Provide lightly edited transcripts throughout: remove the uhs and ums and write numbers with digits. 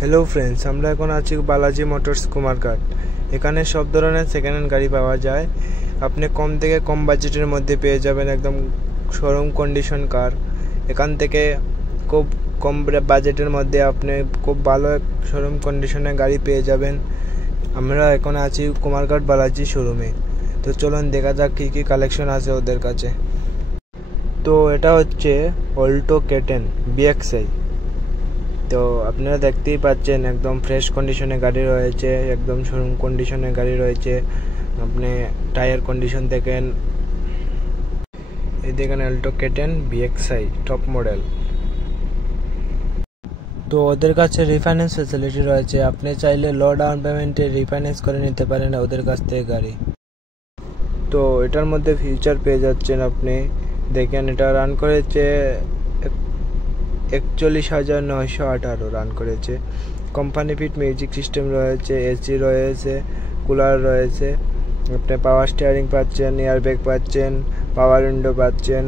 Hello friends, আমরা এখন আছি বালাজি মোটরস কুমারঘাট। এখানে সব ধরনের সেকেন্ড হ্যান্ড গাড়ি পাওয়া যায়। আপনি কম থেকে কম বাজেটের মধ্যে পেয়ে যাবেন একদম শোরুম কন্ডিশন কার। এখান থেকে খুব কম বাজেটের মধ্যে আপনি খুব ভালো শোরুম কন্ডিশনের গাড়ি পেয়ে যাবেন। আমরা এখন আছি কুমারঘাট বালাজি শোরুমে। তো চলুন দেখা যাক কী কী কালেকশন আছে ওদের কাছে। তো এটা হচ্ছে অল্টো K10 BXI। তো আপনারা দেখতেই পাচ্ছেন একদম ফ্রেশ কন্ডিশনে গাড়ি রয়েছে, একদম শোরুম কন্ডিশনে গাড়ি রয়েছে। আপনি টায়ার কন্ডিশন দেখেন, এই দেখেন Alto K10 BXI top model. তো ওদের কাছে রিফাইন্যান্স ফ্যাসিলিটি রয়েছে, আপনি চাইলে লো ডাউন পেমেন্টে রিফাইন্যান্স করে নিতে পারেন ওদের কাছ থেকে গাড়ি। তো এটার মধ্যে ফিউচার পেয়ে যাচ্ছেন আপনি। দেখেন এটা রান করেছে 41,918 রান করেছে। কোম্পানি ফিট মিউজিক সিস্টেম রয়েছে, এসি রয়েছে, কুলার রয়েছে। আপনি পাওয়ার স্টিয়ারিং পাচ্ছেন, এয়ারব্যাগ পাচ্ছেন, পাওয়ার উইন্ডো পাচ্ছেন।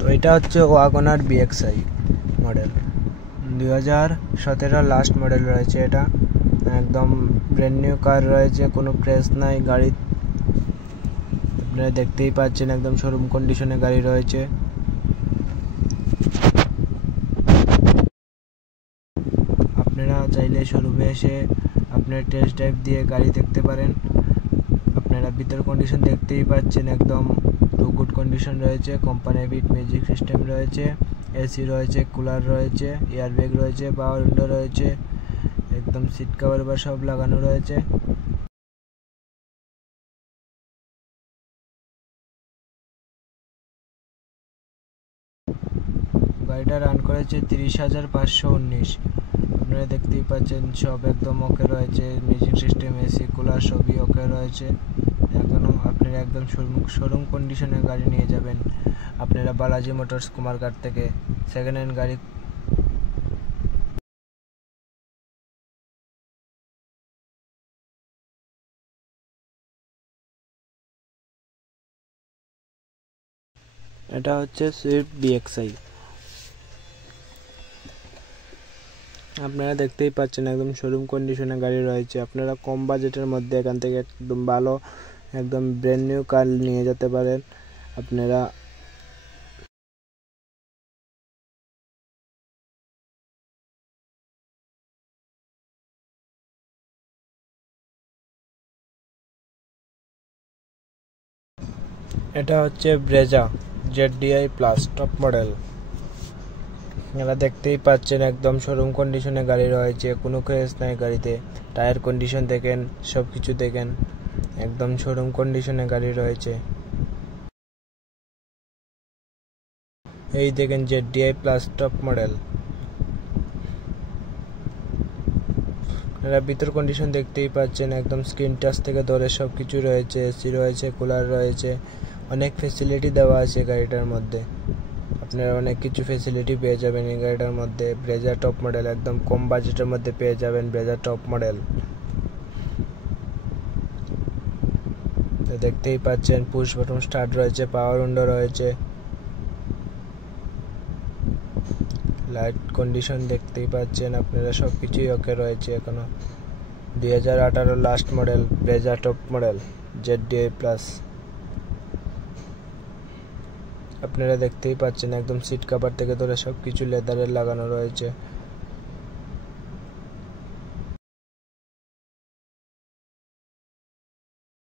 তো এটা হচ্ছে wagon R BXI model, 2017 last model রয়েছে। এটা একদম ব্র্যান্ড নিউ কার রয়েছে, কোনো ক্র্যাশ নাই গাড়ি। আপনারা দেখতেই পাচ্ছেন একদম শোরুম কন্ডিশনে গাড়ি রয়েছে। আপনারা চাইলে শোরুমে এসে আপনার টেস্ট ড্রাইভ দিয়ে গাড়ি দেখতে পারেন। আপনারা ভিতর কন্ডিশন দেখতেই পাচ্ছেন, একদম টু গুড কন্ডিশন রয়েছে। কোম্পানি ফিট মিউজিক সিস্টেম রয়েছে, এসি রয়েছে, কুলার রয়েছে, এয়ারব্যাগ রয়েছে, পাওয়ার উইন্ডো রয়েছে, একদম সিট কভার বা সব লাগানো রয়েছে। গাড়িটা রান করেছে 30,519। আপনারা দেখতেই পাচ্ছেন সব একদম ওকে রয়েছে, মিউজিক সিস্টেম, এসি, কুলার সবই ওকে রয়েছে। এখনও আপনারা একদম শোরুম কন্ডিশনের গাড়ি নিয়ে যাবেন আপনারা বালাজি মোটরস কুমারঘাট থেকে সেকেন্ড হ্যান্ড গাড়ি। এটা হচ্ছে সুইফট BXI। আপনারা দেখতেই পাচ্ছেন একদম শোরুম কন্ডিশনে গাড়ি রয়েছে। আপনারা কম বাজেটের মধ্যে এখান থেকে একদম ভালো একদম ব্র্যান্ড নিউ কার নিয়ে যেতে পারেন আপনারা। এটা হচ্ছে Brezza ZDI plus top model. আপনারা দেখতেই পাচ্ছেন একদম শোরুম কন্ডিশনে গাড়ি রয়েছে, কোনো ক্র্যাশ নাই গাড়িতে। টায়ার কন্ডিশন দেখেন, সব কিছু দেখেন, একদম শোরুম কন্ডিশনে গাড়ি রয়েছে। এই দেখেন ZDI প্লাস টপ মডেল। আপনারা ভিতর কন্ডিশন দেখতেই পাচ্ছেন, একদম স্ক্রিন টাচ থেকে ধরে সব কিছু রয়েছে, এসি রয়েছে, কুলার রয়েছে, অনেক ফেসিলিটি দেওয়া আছে গাড়িটার মধ্যে। আপনারা অনেক কিছু ফেসিলিটি পেয়ে যাবেন এই গাড়িটার মধ্যে। ব্রেজা টপ মডেল, একদম কম বাজেটের মধ্যে পেয়ে যাবেন ব্রেজা টপ মডেল। তো দেখতেই পাচ্ছেন পুশ বাটন স্টার্ট রয়েছে, পাওয়ার উইন্ডো রয়েছে, লাইট কন্ডিশন দেখতেই পাচ্ছেন আপনারা, সব কিছুই ওকে রয়েছে। এখনো 2018 last model Brezza top model ZDI plus. আপনারা দেখতেই পাচ্ছেন একদম সিট কভার থেকে ধরে সব কিছু লেদারের লাগানো রয়েছে।